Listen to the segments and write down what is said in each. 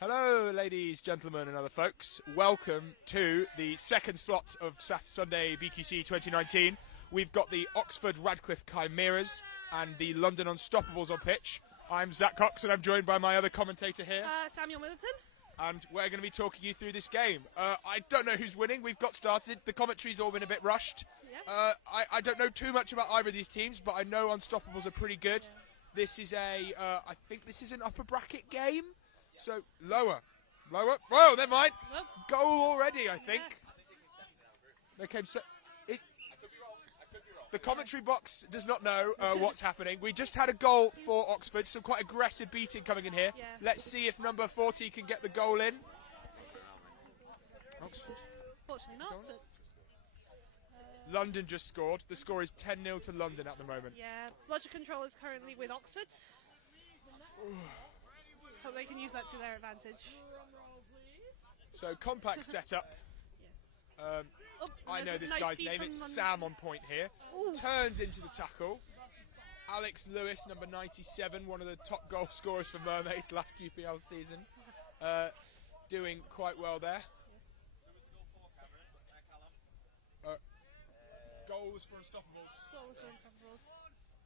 Hello, ladies, gentlemen, and other folks. Welcome to the second slot of Sunday BQC 2019. We've got the Oxford Radcliffe Chimeras and the London Unstoppables on pitch. I'm Zach Cox, and I'm joined by my other commentator here. Samuel Middleton. And we're going to be talking you through this game. I don't know who's winning. We've got started. The commentary's all been a bit rushed. Yeah. I don't know too much about either of these teams, but I know Unstoppables are pretty good. Yeah. This is I think this is an upper bracket game. So, lower. Whoa, never mind. Nope. Goal already, I think. They came The commentary box does not know what's happening. We just had a goal for Oxford, some quite aggressive beating coming in here. Yeah. Let's see if number 40 can get the goal in. Oxford. Fortunately not. But, London just scored. The score is 10-0 to London at the moment. yeah, Bludger Control is currently with Oxford. Hope they can use that to their advantage. So, compact setup. Yes. I know this nice guy's name. It's London. Sam on point here. Ooh. Turns into the tackle. Alex Lewis, number 97, one of the top goal scorers for Mermaids last QPL season. Doing quite well there. Yes. Goals for Unstoppables. Goals for Unstoppables.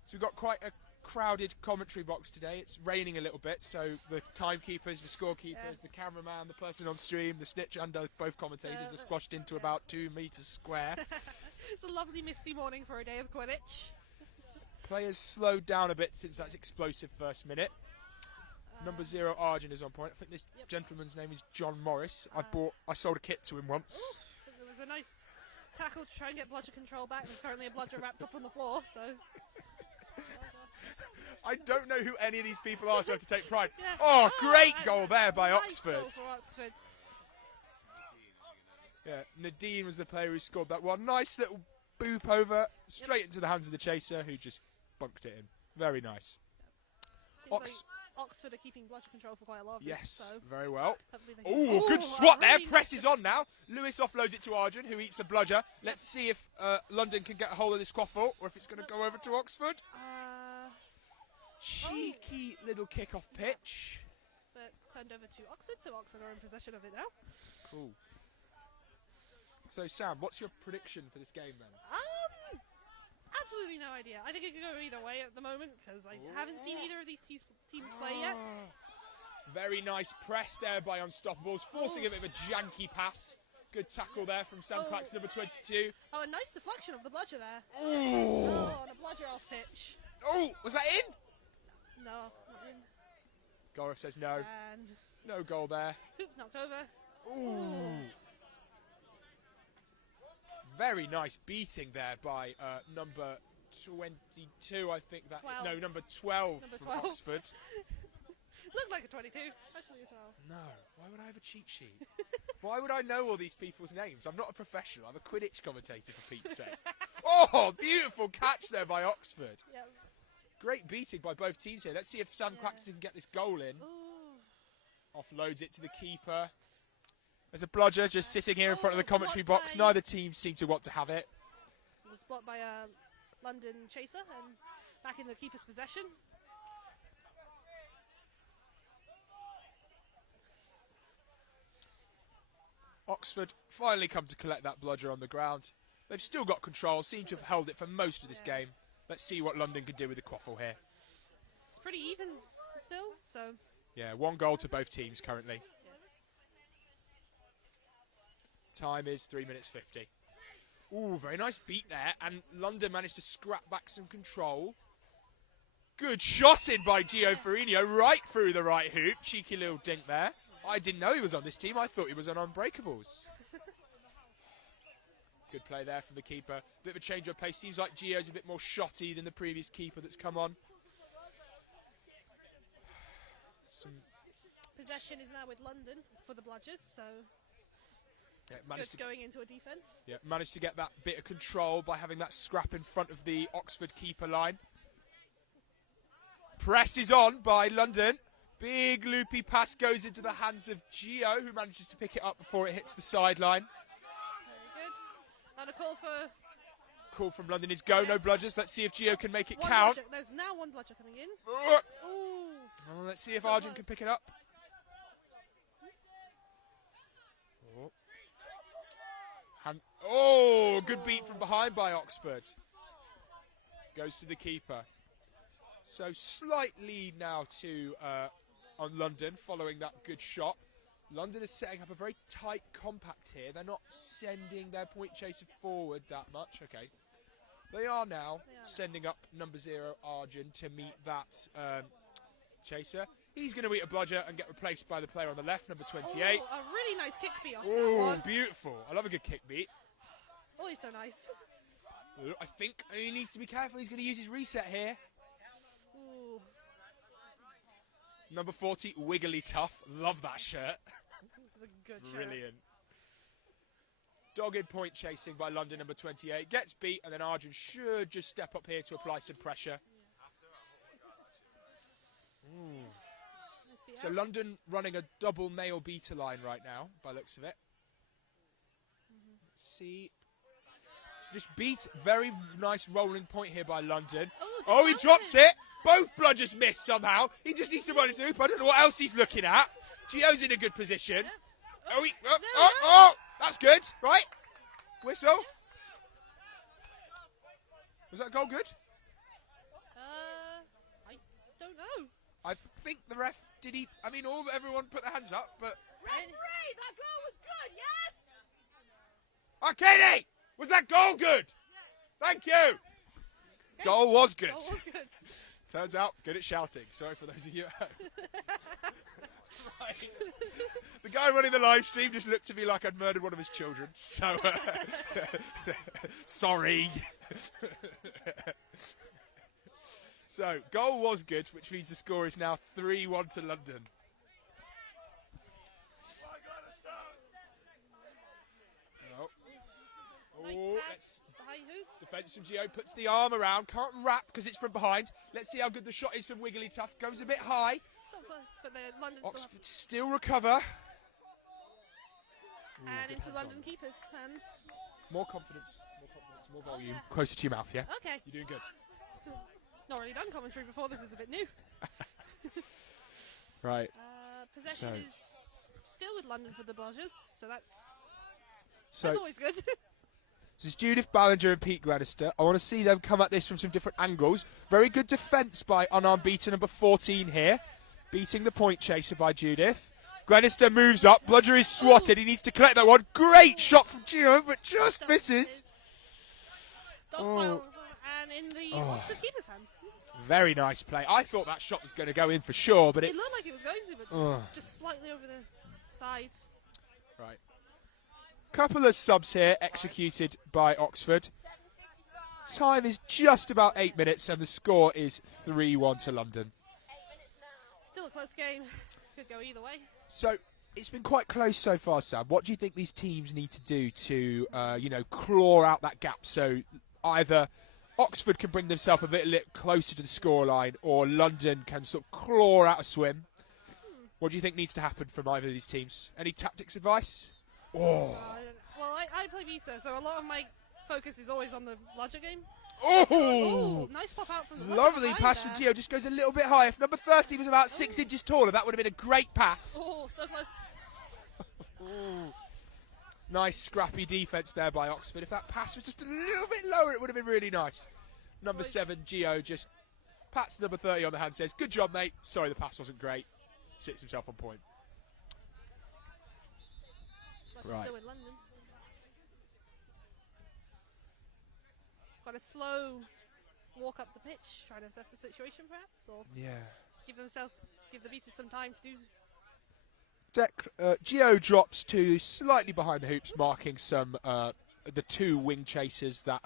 So we've got quite a crowded commentary box today. It's raining a little bit, so the timekeepers, the scorekeepers, the cameraman, the person on stream, the snitch and both commentators are squashed into about 2 metres square. It's a lovely misty morning for a day of Quidditch. Players slowed down a bit since that explosive first minute. Number 0 Arjun is on point. I think this gentleman's name is John Morris. I sold a kit to him once. Ooh, there was a nice tackle to try and get Bludger Control back. There's currently a bludger wrapped up on the floor, so... I don't know who any of these people are, so I have to take pride. Yeah. Oh, great goal nice there by Oxford. Goal for Oxford. Yeah, Nadine was the player who scored that one. Nice little boop over, straight into the hands of the chaser, who just bunked it in. Very nice. Seems like Oxford are keeping Bludger Control for quite a lot of Yes, this, so very well. Oh, good swat there. really Press is on now. Lewis offloads it to Arjun, who eats a bludger. Let's see if London can get a hold of this quaffle, or if it's going to go over to Oxford. Cheeky little kick-off pitch. But turned over to Oxford, so Oxford are in possession of it now. Cool. So, Sam, what's your prediction for this game, then? Absolutely no idea. I think it could go either way at the moment, because I haven't seen either of these teams play yet. Very nice press there by Unstoppables, forcing a bit of a janky pass. Good tackle there from Sam Claxton, number 22. Oh, a nice deflection of the bludger there. Oh, and a bludger off pitch. Oh, was that in? No, not in. Gora says no. And no goal there. Hoop knocked over. Ooh. Very nice beating there by number 22, I think that. 12. No, number 12 Number from 12. Oxford. Looked like a 22. Actually, a 12. No, why would I have a cheat sheet? Why would I know all these people's names? I'm not a professional. I'm a Quidditch commentator, for Pete's sake. Oh, beautiful catch there by Oxford. Yep. Great beating by both teams here. Let's see if Sam Claxton can get this goal in. Ooh. Offloads it to the keeper. There's a bludger just sitting here in front of the commentary box. Neither team seem to want to have it. It was blocked by a London chaser and back in the keeper's possession. Oxford finally come to collect that bludger on the ground. They've still got control, seem to have held it for most of this game. Let's see what London can do with the quaffle here. It's pretty even still, so... Yeah, 1 goal to both teams currently. Yes. Time is 3 minutes 50. Ooh, very nice beat there, and London managed to scrap back some control. Good shot in by Gio Farino, right through the right hoop. Cheeky little dink there. I didn't know he was on this team. I thought he was on Unbreakables. Good play there from the keeper. Bit of a change of pace. Seems like Gio's a bit more shotty than the previous keeper that's come on. Possession is now with London for the bludgers, so it's good going into a defence. Yeah, managed to get that bit of control by having that scrap in front of the Oxford keeper line. Press is on by London. Big loopy pass goes into the hands of Gio, who manages to pick it up before it hits the sideline. Very good. And a call for... Call from London is go, no bludgers. Let's see if Gio can make it one count. Bludger. There's now 1 bludger coming in. Well, let's see if Arjun can pick it up. Oh, good beat from behind by Oxford. Goes to the keeper. So slight lead now to on London following that good shot. London is setting up a very tight compact here. They're not sending their point chaser forward that much. Okay. They are now sending up number 0, Arjun, to meet that chaser. He's going to eat a bludger and get replaced by the player on the left, number 28. Oh, a really nice kick beat off that Oh, one. beautiful. I love a good kick beat. Oh, he's so nice. I think he needs to be careful. He's going to use his reset here. Ooh. Number 40, Wiggly Tough. Love that shirt. That's a good shot. Brilliant. Dogged point chasing by London, number 28. Gets beat, and then Arjun should just step up here to apply some pressure. Nice So out. London running a double male beater line right now, by looks of it. Let's see. Just beat. Very nice rolling point here by London. Oh, he drops it. Both bludgers miss somehow. He just needs to run his hoop. I don't know what else he's looking at. Gio's in a good position. Oh, that's good, right? Whistle. Was that goal good? I don't know. I think the ref, did he, I mean, everyone put their hands up, but... Referee, that goal was good, yes? Katie, was that goal good? Thank you. Okay. Goal was good. Goal was good. Turns out, good at shouting. Sorry for those of you at home. Right. The guy running the live stream just looked at me like I'd murdered one of his children. So, sorry. So, goal was good, which means the score is now 3-1 to London. Nice Oh, pass behind hoops. defence from Gio puts the arm around, can't wrap because it's from behind. Let's see how good the shot is from Wiggly Tough. Goes a bit high. So close, but the London Oxford still recover. and into London keeper's hands. More confidence, more volume. Closer to your mouth, yeah? Okay. You're doing good. Not really done commentary before. This is a bit new. Right. Possession So- is still with London for the Bludgers, so that's So always good. this is Judith Ballinger and Pete Granister. I want to see them come at this from some different angles. Very good defence by unarmed beater number 14 here. Beating the point chaser by Judith. Granister moves up. Bludger is swatted. He needs to collect that one. Great shot from Gio, but just misses. Dogpile and in the Oxford keeper's hands. Very nice play. I thought that shot was going to go in for sure, but It looked like it was going to, but just slightly over the sides. Right. Couple of subs here executed by Oxford. Time is just about 8 minutes, and the score is 3-1 to London. Still a close game. Could go either way. So it's been quite close so far, Sam. What do you think these teams need to do to, claw out that gap? So either Oxford can bring themselves a bit closer to the scoreline, or London can sort of claw out a swim. What do you think needs to happen from either of these teams? Any tactics advice? Oh, Well, I play beta, so a lot of my focus is always on the Bludger game. oh! Nice pop out from the Bludger Lovely behind pass from there. Gio, just goes a little bit high. If number 30 was about 6 inches taller, that would have been a great pass. Oh, so close. Nice scrappy defence there by Oxford. If that pass was just a little bit lower, it would have been really nice. Number 7, Gio, just pats number 30 on the hand, says, "Good job, mate. Sorry the pass wasn't great." Sits himself on point. Right. Still in London. Got a slow walk up the pitch, trying to assess the situation perhaps, or Yeah. just give the beaters some time to do. Gio drops to slightly behind the hoops, marking some the 2 wing chasers that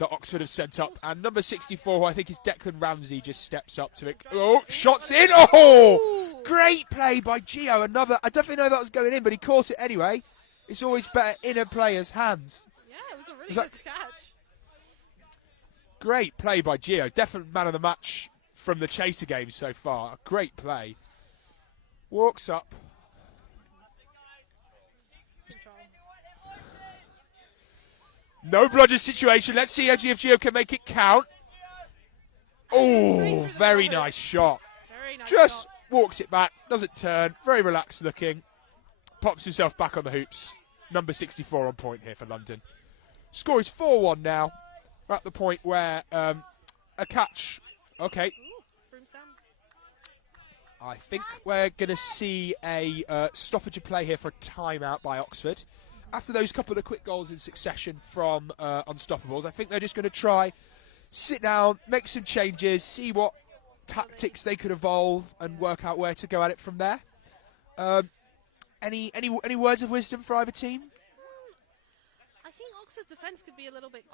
Oxford have sent up, and number 64, who I think is Declan Ramsey, just steps up to it. Oh, shots in! Oh, great play by Gio. I definitely know that was going in, but he caught it anyway. It's always better in a player's hands. Yeah, it was a really Was that- good catch. Great play by Gio. Definite man of the match from the chaser game so far. A great play. Walks up. Control. No bludger situation. Let's see how Gio can make it count. Oh, very nice shot. Very nice Just shot. walks it back. Doesn't turn. Very relaxed looking. Pops himself back on the hoops. Number 64 on point here for London. Score is 4-1 now. We're at the point where a catch. Okay. Ooh, brooms down. I think we're going to see a stoppage of play here for a timeout by Oxford. After those couple of quick goals in succession from Unstoppables, I think they're just going to try, sit down, make some changes, see what tactics they could evolve and work out where to go at it from there. Any words of wisdom for either team? I think Oxford defence could be a little bit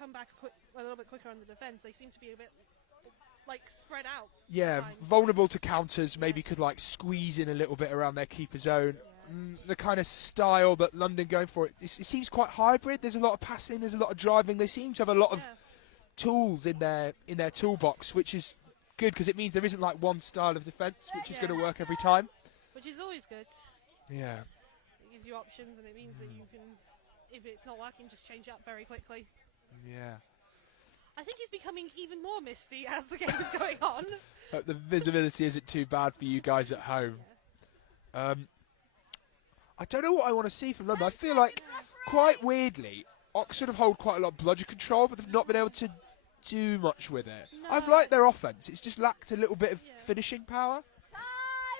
a little bit quicker on the defence. They seem to be a bit like spread out. Yeah, sometimes. vulnerable to counters. Maybe Yes. could like squeeze in a little bit around their keeper zone. The kind of style that London going for, it seems quite hybrid. There's a lot of passing, there's a lot of driving. They seem to have a lot of Yeah. tools in their toolbox, which is good because it means there isn't like one style of defence which is Yeah. going to work every time. Which is always good. Yeah. It gives you options, and it means that you can, if it's not working, just change up very quickly. Yeah. I think it's becoming even more misty as the game is going on. Hope the visibility isn't too bad for you guys at home. I don't know what I want to see from London. I feel like, quite weirdly, Oxford have held quite a lot of bludger control, but they've not been able to do much with it. No. I've liked their offence. It's just lacked a little bit of Yeah. finishing power. You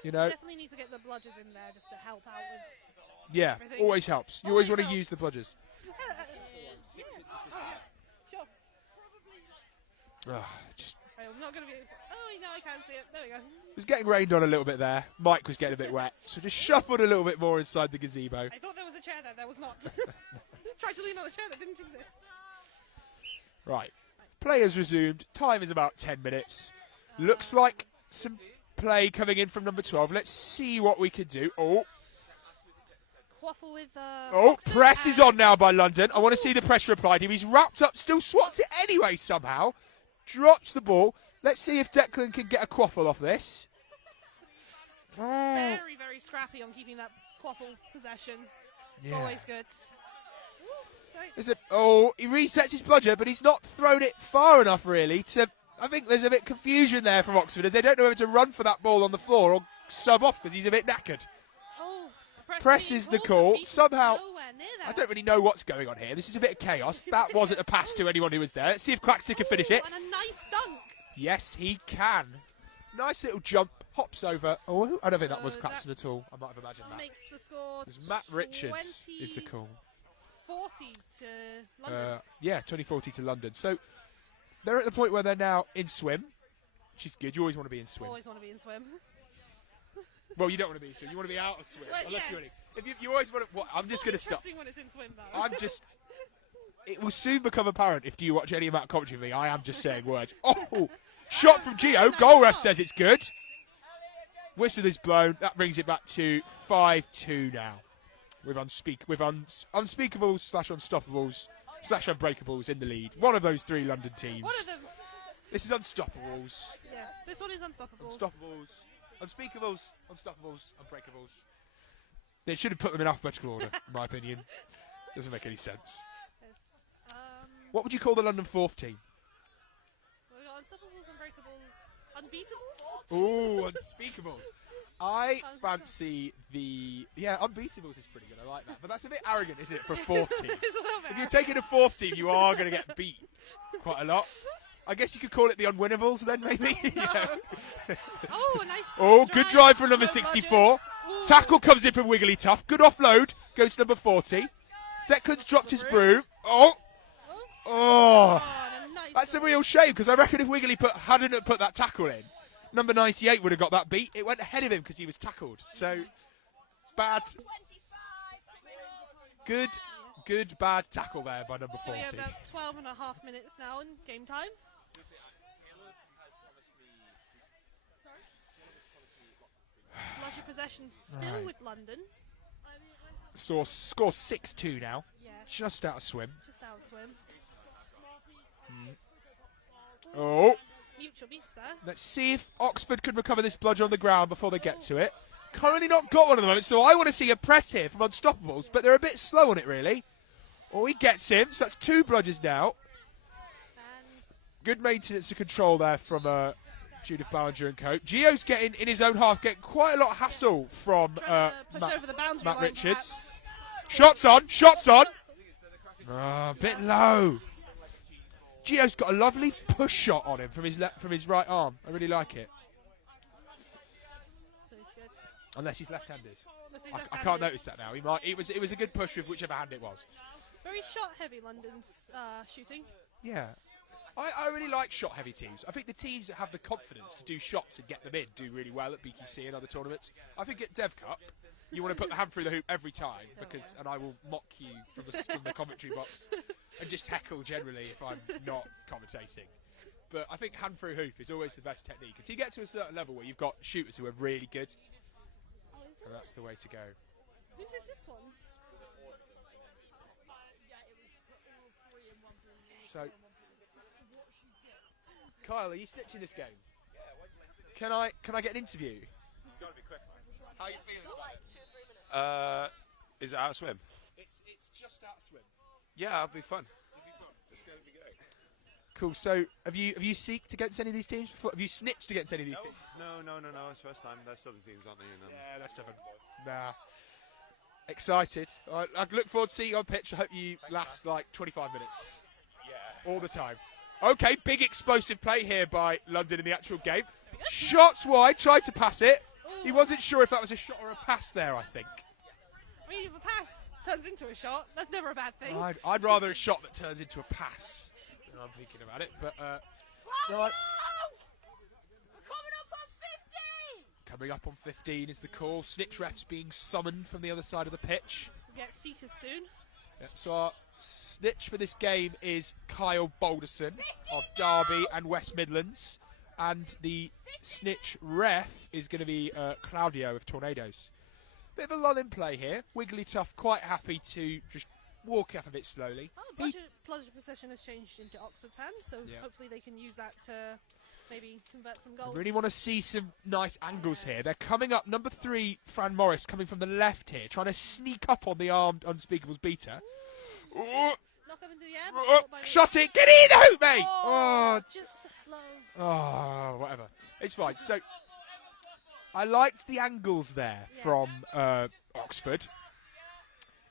You know? definitely need to get the bludgers in there just to help out with. Yeah, everything. always helps. You always Always want to use the helps. bludgers. Sure. Just I'm not going to be. Oh, no, I can't see it. There we go. was getting rained on a little bit there. Mike was getting a bit wet, so just shuffled a little bit more inside the gazebo. I thought there was a chair there. There was not. Tried to lean on a chair that didn't exist. Right. Players resumed. Time is about 10 minutes. Looks like some play coming in from number 12. Let's see what we can do. Oh, Waffle with. oh, press is and- on now by London. I want to see the pressure applied to him. He's wrapped up, still swats it anyway somehow. Drops the ball. Let's see if Declan can get a quaffle off this. Oh. Very, very scrappy on keeping that quaffle possession. It's Yeah. always good. Right. He resets his bludger, but he's not thrown it far enough, really. I think there's a bit of confusion there from Oxford, as they don't know whether to run for that ball on the floor or sub off because he's a bit knackered. Oh, Press is the call. Somehow, nowhere near that. I don't really know what's going on here. This is a bit of chaos. That wasn't a pass to anyone who was there. Let's see if Claxton can finish it. And a nice dunk. Yes, he can. Nice little jump. Hops over. Oh, I don't think that was So Claxton at all. I might have imagined that. Makes the score. It was Matt Richards is the call. 40 to London. Yeah, 2040 to London. So they're at the point where they're now in swim, which is good. You always want to be in swim. Always want to be in swim. Well, you don't want to be in swim. You want to be out of swim. Well, Unless you're yes. in. If you always want to. Well, I'm just going to stop. Interesting when it's in swim, though. It will soon become apparent if you watch any amount of commentary with me. I am just saying words. Oh, shot from Gio. Goal ref says it's good. Whistle is blown. That brings it back to 5-2 now. With unspeakables / unstoppables / unbreakables in the lead. One of those three London teams. One of them. This is unstoppables. Yes, this one is unstoppable. Unstoppables. Unspeakables. Unstoppables. Unbreakables. They should have put them in alphabetical order, in my opinion. Doesn't make any sense. Yes. What would you call the London fourth team? We got unstoppables, unbreakables, unbeatables. Ooh, unspeakables. I fancy unbeatables is pretty good. I like that. But that's a bit arrogant, isn't it, for a fourth team? It's a little bit. If you're taking a fourth team, you are going to get beat quite a lot. I guess you could call it the unwinnables then, maybe. Yeah. Oh, nice. Oh, good drive from number No 64. Rodgers. Ooh. Tackle comes in from Wiggly Tough. Good offload. Goes to number 40. Declan's dropped his broom. Oh. Oh, and a nice That's a goal. real shame because I reckon if Wiggly hadn't have put that tackle in, number 98 would have got that beat. It went ahead of him because he was tackled. So, bad. Good, bad tackle there by number 40. We have about 12 and a half minutes now in game time. Larger possession still Right. with London. Score 6-2 now. Yeah, Just out of swim. just out of swim. Oh, Mutual beats there. let's see if Oxford can recover this bludger on the ground before they get to it. Currently not got one at the moment, so I want to see a press here from Unstoppables, but they're a bit slow on it, really. Oh, he gets him, so that's 2 bludgers now. And Good maintenance of control there from Judith Ballinger and co. Gio's getting, in his own half, getting quite a lot of hassle from trying to push over the boundary Matt line, Richards. perhaps. Shots on! A bit low. Gio's got a lovely push shot on him from his right arm. I really like it. So he's good. Unless he's left-handed. Unless he's I left-handed. can't notice that now. It was a good push with whichever hand it was. Very shot-heavy, London's shooting. Yeah. I really like shot-heavy teams. I think the teams that have the confidence to do shots and get them in do really well at BQC and other tournaments. I think at Dev Cup, you want to put the hand through the hoop every time, and I will mock you from the commentary box and just heckle generally if I'm not commentating. But I think hand through hoop is always the best technique. Until you get to a certain level where you've got shooters who are really good, and that's the way to go. Whose is this one? So, Kyle, are you snitching this game? Can I get an interview? You've got to be quick, mate. How are you feeling about it? Is it out of swim? It's just out of swim. Yeah, it'll be fun. It's going to be good. Cool. So, have you seeked against any of these teams before? Have you snitched against any of these teams? No. It's first time. They're southern teams, aren't they? Yeah, that's seven. Nah. Excited. I look forward to seeing you on pitch. I hope you last like 25 minutes. Yeah. All the time. Okay, big explosive play here by London in the actual game. Shots wide, tried to pass it. He wasn't sure if that was a shot or a pass there, I think. I mean, if a pass turns into a shot, that's never a bad thing. I'd rather a shot that turns into a pass. I'm thinking about it, but right. Coming up on 15 is the call. Snitch refs being summoned from the other side of the pitch. We'll get seekers soon. Yep, so our snitch for this game is Kyle Balderson of Derby and West Midlands, and the snitch ref is going to be Claudio of Tornadoes. Bit of a lull in play here. Wiggly Tough quite happy to just walk up a bit slowly. Oh, pleasure possession has changed into Oxford's hands, so hopefully they can use that to maybe convert some goals. I really want to see some nice angles here. They're coming up. Number 3, Fran Morris, coming from the left here, trying to sneak up on the armed Unspeakable's beater. Knock up into the air. Shot it. Get in the hoop, mate. Oh, just low. Oh, whatever. It's fine. So, I liked the angles there from Oxford.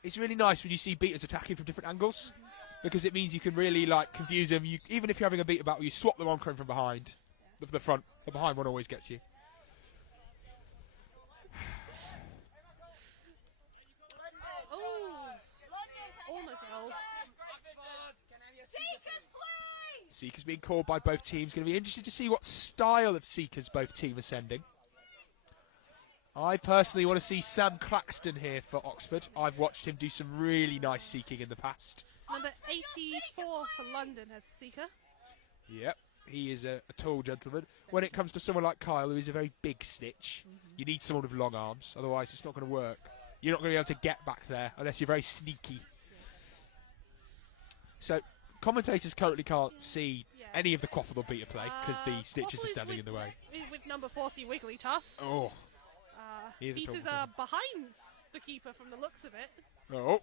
It's really nice when you see beaters attacking from different angles, because it means you can really confuse them. Even if you're having a beater battle, you swap them on coming from behind. The front, the behind one always gets you. Oh, almost a goal. Seekers being called by both teams. Going to be interested to see what style of Seekers both teams are sending. I personally want to see Sam Claxton here for Oxford. I've watched him do some really nice seeking in the past. Number 84 for London has seeker. Yep, he is a tall gentleman. When it comes to someone like Kyle, who is a very big snitch, you need someone with long arms. Otherwise, it's not going to work. You're not going to be able to get back there unless you're very sneaky. So, commentators currently can't see any of the Quaffle or beater play because the snitches are standing in the way. With number 40, Wiggly Tough. Oh. Beaters are behind the keeper from the looks of it. Oh.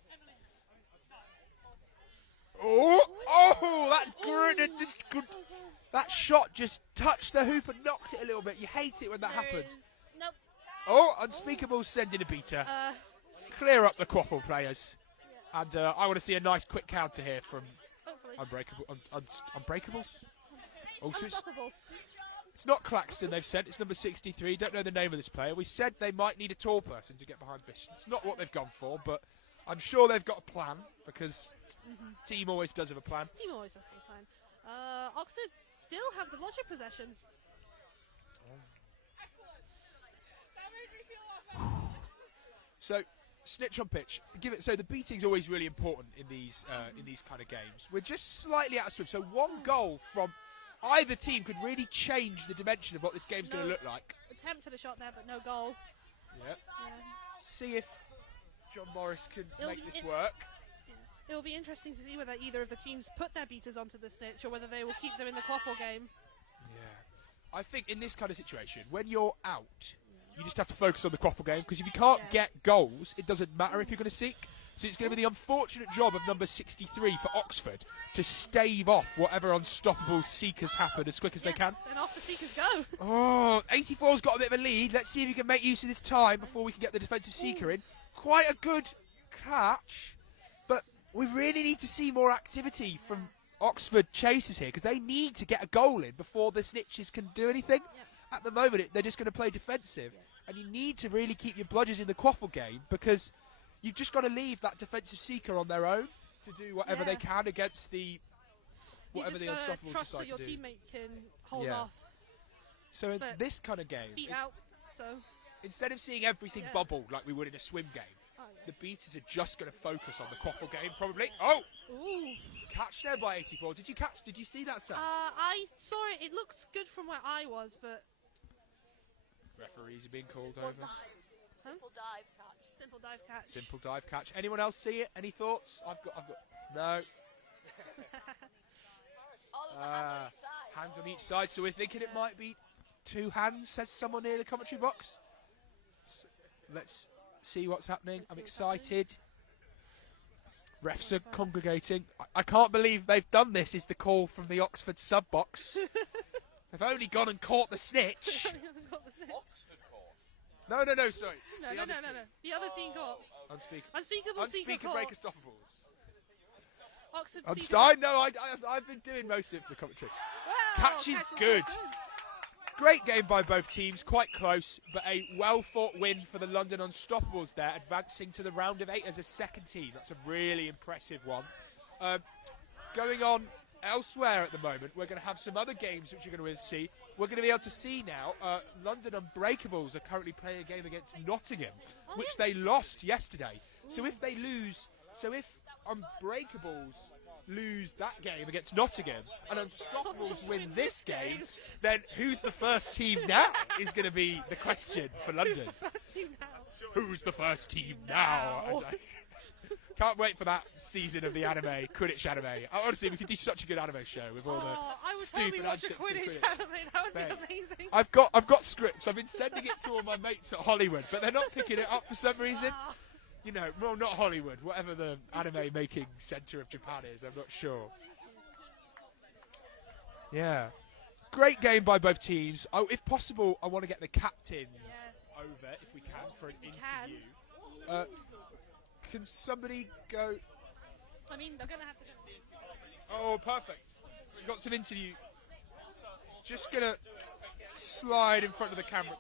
That shot just touched the hoop and knocked it a little bit. You hate it when that happens. Nope. Oh, Unspeakable sending a beater. Clear up the Quaffle players. And I want to see a nice quick counter here from Unbreakables? Oh, so Unstoppables. it's not Claxton they've sent, it's number 63. Don't know the name of this player. We said they might need a tall person to get behind this. It's not what they've gone for, but I'm sure they've got a plan, because team always does have a plan. Team always has a plan. Oxford still have the blotcher possession. So, snitch on pitch. So the beating's always really important in these kind of games. We're just slightly out of swim, so one goal from either team could really change the dimension of what this game's going to look like. Attempted a shot there, but no goal. Yep. See if John Morris can make this work. It will be interesting to see whether either of the teams put their beaters onto the snitch or whether they will keep them in the Quaffle game. Yeah. I think in this kind of situation, when you're out, you just have to focus on the Quaffle game, because if you can't get goals, it doesn't matter if you're going to seek. So it's going to be the unfortunate job of number 63 for Oxford to stave off whatever unstoppable seekers happen as quick as they can. And off the seekers go. Oh, 84's got a bit of a lead. Let's see if he can make use of this time before we can get the defensive seeker in. Quite a good catch, but we really need to see more activity from Oxford chasers here, because they need to get a goal in before the Snitches can do anything. Yeah. At the moment, they're just going to play defensive, and you need to really keep your bludgers in the quaffle game, because you've just got to leave that defensive seeker on their own to do whatever they can against the whatever the unstoppable trust decide that your to do. teammate can hold Yeah. off, So in but this kind of game, beat out. So instead of seeing everything Yeah. bubbled like we would in a swim game, oh, the beaters are just going to focus on the quaffle game, probably. Oh, yeah. Ooh. catch there by 84. Did you see that, Sam? I saw it. It looked good from where I was, but Referees are being called Was over. simple dive catch. simple dive catch. Simple dive catch. Anyone else see it? Any thoughts? I've got. No. Oh, there's a hand on each side. Hands on each side. So we're thinking it might be 2 hands. Says someone near the commentary box. Let's see what's happening. I'm excited. Refs are congregating. I can't believe they've done this. Is the call from the Oxford sub box? They've only gone and caught the snitch. No, sorry. No. The other team. The other team caught. Unspeakable Unspeakable break caught. Unstoppables. Oxford I know. I've been doing most of it for the commentary. Wow, Catch is so good. Great game by both teams, quite close, but a well-fought win for the London Unstoppables there, advancing to the round of 8 as a second team. That's a really impressive one. Going on elsewhere at the moment, we're going to have some other games which you're going to see. We're going to be able to see now, London Unbreakables are currently playing a game against Nottingham, which they lost yesterday. So if they lose, if Unbreakables lose that game against Nottingham and Unstoppables win this game, then who's the first team now is going to be the question for London. Who's the first team now? Who's the first team now? Can't wait for that season of the anime, Quidditch anime. Honestly, we could do such a good anime show with all the I would stupid totally watch a antics of Quidditch Quidditch. anime. That would Mate. be amazing. I've got scripts. I've been sending it to all my mates at Hollywood, but they're not picking it up for some reason. Ah. You know, well, not Hollywood, whatever the anime making centre of Japan is, I'm not sure. Yeah. Great game by both teams. Oh, if possible, I want to get the captains over, if we can, for an interview. Can somebody go... I mean, they're going to have to go. Oh, perfect. We've got some interview. Just going to slide in front of the camera.